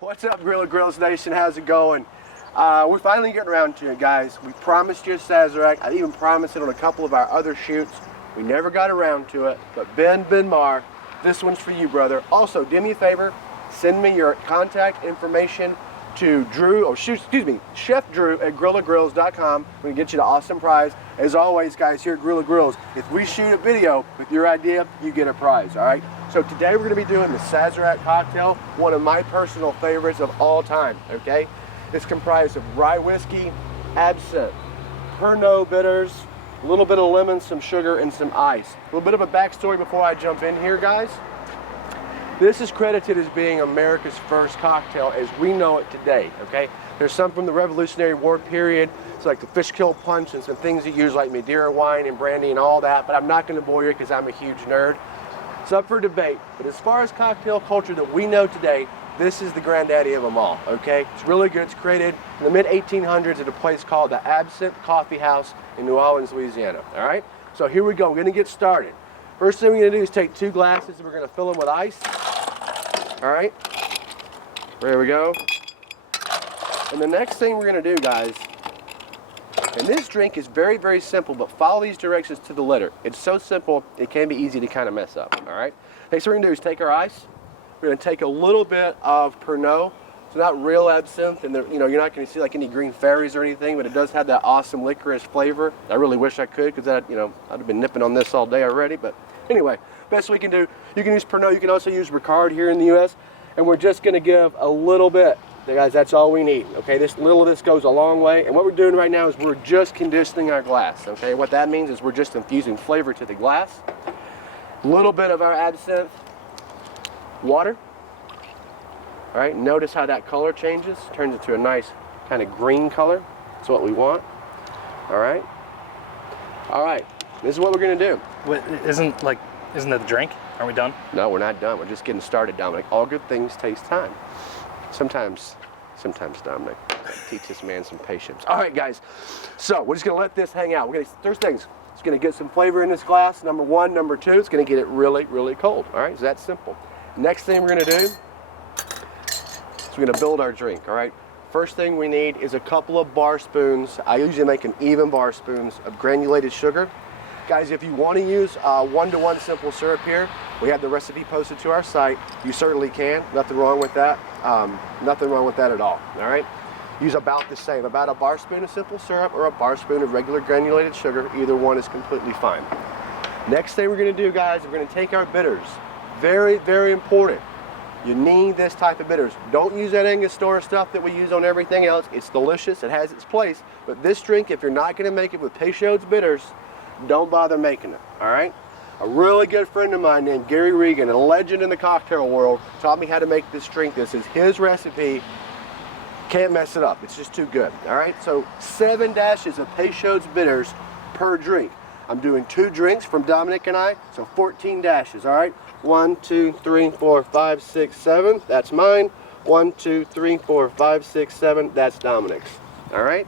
What's up, Grilla Grills Nation? How's it going? We're finally getting around to it, guys. We promised you a Sazerac. I even promised it on a couple of our other shoots. We never got around to it, but Ben Mar, this one's for you, brother. Also, do me a favor, send me your contact information to Chef Drew at GrillaGrills.com. We're gonna get you the awesome prize. As always, guys, here at Grilla Grills, if we shoot a video with your idea, you get a prize, all right? So today we're gonna be doing the Sazerac cocktail, one of my personal favorites of all time, okay? It's comprised of rye whiskey, absinthe, Pernod bitters, a little bit of lemon, some sugar, and some ice. A little bit of a backstory before I jump in here, guys. This is credited as being America's first cocktail as we know it today, okay? There's some from the Revolutionary War period. It's like the fish kill punch and some things you use like Madeira wine and brandy and all that, but I'm not gonna bore you because I'm a huge nerd. It's up for debate, but as far as cocktail culture that we know today, this is the granddaddy of them all, okay? It's really good. It's created in the mid-1800s at a place called the Absinthe Coffee House in New Orleans, Louisiana, all right? So here we go, we're gonna get started. First thing we're gonna do is take 2 glasses and we're gonna fill them with ice. All right, there we go. And the next thing we're gonna do, guys, and this drink is very, very simple, but follow these directions to the letter. It's so simple, it can be easy to kind of mess up, all right? Next thing we're gonna do is take our ice. We're gonna take a little bit of Pernod. It's not real absinthe, and you're not gonna see like any green fairies or anything, but it does have that awesome licorice flavor. I really wish I could, because I'd have been nipping on this all day already, but anyway. Best we can do, you can use Pernod, you can also use Ricard here in the US, and we're just gonna give a little bit. Guys, that's all we need, okay? This little of this goes a long way, and what we're doing right now is we're just conditioning our glass, okay? What that means is we're just infusing flavor to the glass. A little bit of our absinthe, water. All right, notice how that color changes, turns into a nice kind of green color. That's what we want, all right? All right, this is what we're gonna do. Wait, isn't that the drink? Aren't we done? No, we're not done. We're just getting started, Dominic. All good things takes time. Sometimes, Dominic, teach this man some patience. All right, guys. So we're just gonna let this hang out. There's things. It's gonna get some flavor in this glass. Number 1, number 2. It's gonna get it really, really cold. All right, it's that simple. Next thing we're gonna do is we're gonna build our drink. All right. First thing we need is a couple of bar spoons. I usually make them even bar spoons of granulated sugar. Guys, if you want to use 1-to-1 simple syrup here, we have the recipe posted to our site. You certainly can. Nothing wrong with that. Nothing wrong with that at all. All right. Use about the same. About a bar spoon of simple syrup or a bar spoon of regular granulated sugar. Either one is completely fine. Next thing we're going to do, guys, we're going to take our bitters. Very, very important. You need this type of bitters. Don't use that Angostura stuff that we use on everything else. It's delicious. It has its place. But this drink, if you're not going to make it with Peychaud's bitters, don't bother making it, all right? A really good friend of mine named Gary Regan, a legend in the cocktail world, taught me how to make this drink. This is his recipe. Can't mess it up. It's just too good, all right? So 7 dashes of Peychaud's bitters per drink. I'm doing 2 drinks from Dominic and I, so 14 dashes, all right? 1, 2, 3, 4, 5, 6, 7. That's mine. 1, 2, 3, 4, 5, 6, 7. That's Dominic's, all right?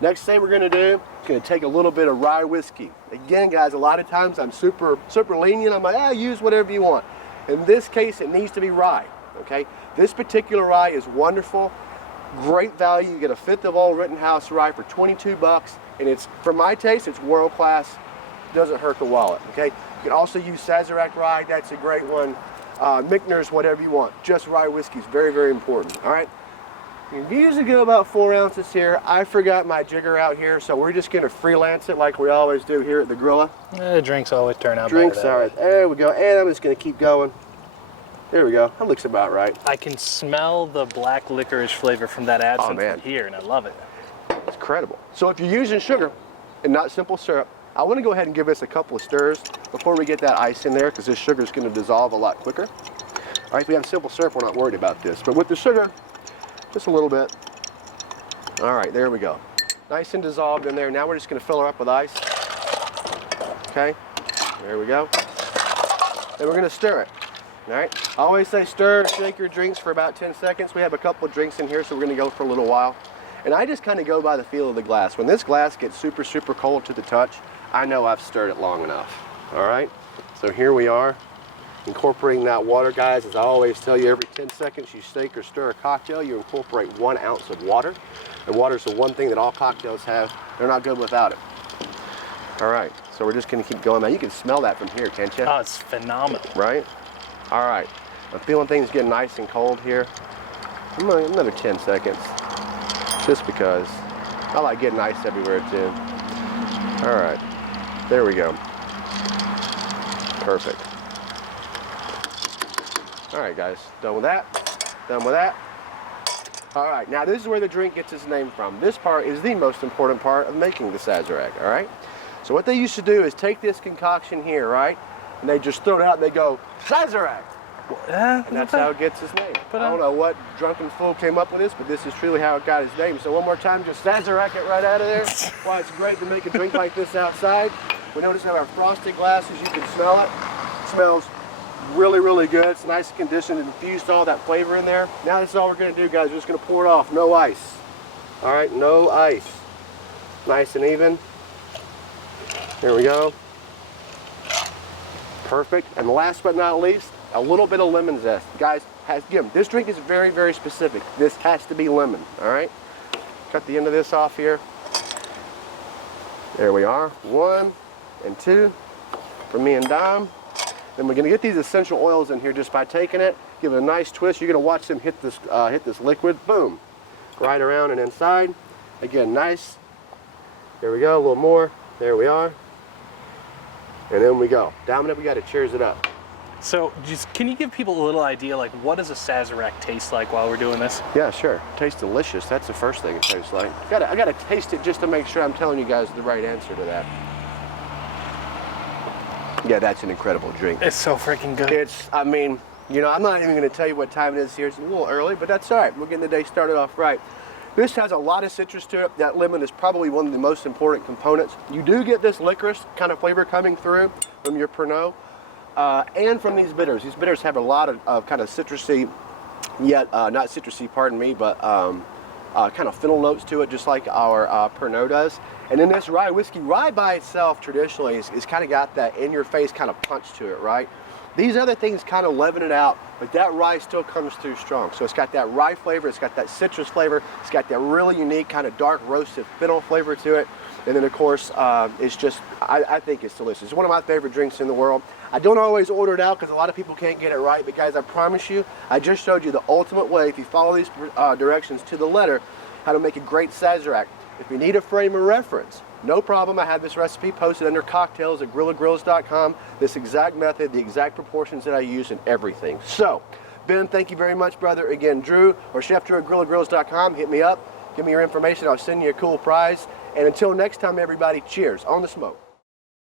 Next thing we're gonna do, gonna take a little bit of rye whiskey. Again, guys, a lot of times I'm super lenient. I'm like, use whatever you want. In this case, it needs to be rye, okay? This particular rye is wonderful, great value. You get a 1/5 of all Rittenhouse rye for 22 bucks, and it's, for my taste, it's world class. Doesn't hurt the wallet, okay? You can also use Sazerac rye, that's a great one. Michner's, whatever you want. Just rye whiskey is very, very important, all right? You usually go about 4 ounces here. I forgot my jigger out here, so we're just gonna freelance it like we always do here at the Grilla. Drinks always turn out Drinks, better. all right, there we go. And I'm just gonna keep going. There we go, that looks about right. I can smell the black licorice flavor from that absinthe from here, and I love it. It's incredible. So if you're using sugar and not simple syrup, I wanna go ahead and give this a couple of stirs before we get that ice in there, because this sugar is gonna dissolve a lot quicker. All right, if we have simple syrup, we're not worried about this. But with the sugar, just a little bit. All right, there we go. Nice and dissolved in there. Now we're just gonna fill her up with ice. Okay, there we go. Then we're gonna stir it. All right, I always say stir, shake your drinks for about 10 seconds. We have a couple of drinks in here, so we're gonna go for a little while. And I just kind of go by the feel of the glass. When this glass gets super, super cold to the touch, I know I've stirred it long enough. All right, so here we are. Incorporating that water, guys, as I always tell you, every 10 seconds you shake or stir a cocktail, you incorporate 1 ounce of water. And water is the one thing that all cocktails have. They're not good without it. All right, so we're just gonna keep going now. You can smell that from here, can't you? Oh, it's phenomenal. Right? All right, I'm feeling things getting nice and cold here. Another 10 seconds, just because I like getting ice everywhere too. All right, there we go. Perfect. All right, guys, done with that, done with that. All right, now this is where the drink gets its name from. This part is the most important part of making the Sazerac, all right? So what they used to do is take this concoction here, right? And they just throw it out and they go, Sazerac! And that's how it gets its name. I don't know what drunken fool came up with this, but this is truly how it got its name. So one more time, just Sazerac it right out of there. Why it's great to make a drink like this outside. We notice that our frosted glasses, you can smell it. It smells really, really good. It's nice and conditioned and infused all that flavor in there. Now this is all we're gonna do, guys. We're just gonna pour it off, no ice. All right, no ice. Nice and even. There we go. Perfect. And last but not least, a little bit of lemon zest. Guys, again, this drink is very, very specific. This has to be lemon, all right? Cut the end of this off here. There we are. 1 and 2 for me and Dom. Then we're gonna get these essential oils in here just by taking it, give it a nice twist. You're gonna watch them hit this liquid, boom. Right around and inside. Again, nice. There we go, a little more. There we are. And then we go. Dominic, we gotta cheers it up. So, can you give people a little idea, like, what does a Sazerac taste like while we're doing this? Yeah, sure. Tastes delicious. That's the first thing it tastes like. I gotta taste it just to make sure I'm telling you guys the right answer to that. Yeah, that's an incredible drink. It's so freaking good. It's, I mean, you know, I'm not even gonna tell you what time it is here. It's a little early, but that's all right. We're getting the day started off right. This has a lot of citrus to it. That lemon is probably one of the most important components. You do get this licorice kind of flavor coming through from your Pernod and from these bitters. These bitters have a lot of kind of citrusy, yet not citrusy, pardon me, but kind of fennel notes to it, just like our Pernod does. And then this rye whiskey, rye by itself traditionally is kind of got that in-your-face kind of punch to it, right? These other things kind of leaven it out, but that rye still comes through strong. So it's got that rye flavor, it's got that citrus flavor, it's got that really unique kind of dark roasted fennel flavor to it. And then of course, it's just, I think it's delicious. It's one of my favorite drinks in the world. I don't always order it out because a lot of people can't get it right, but guys, I promise you, I just showed you the ultimate way, if you follow these directions to the letter, how to make a great Sazerac. If you need a frame of reference, no problem. I have this recipe posted under cocktails at grillagrills.com. This exact method, the exact proportions that I use and everything. So, Ben, thank you very much, brother. Again, Drew or Chef Drew at grillagrills.com. Hit me up. Give me your information. I'll send you a cool prize. And until next time, everybody, cheers on the smoke.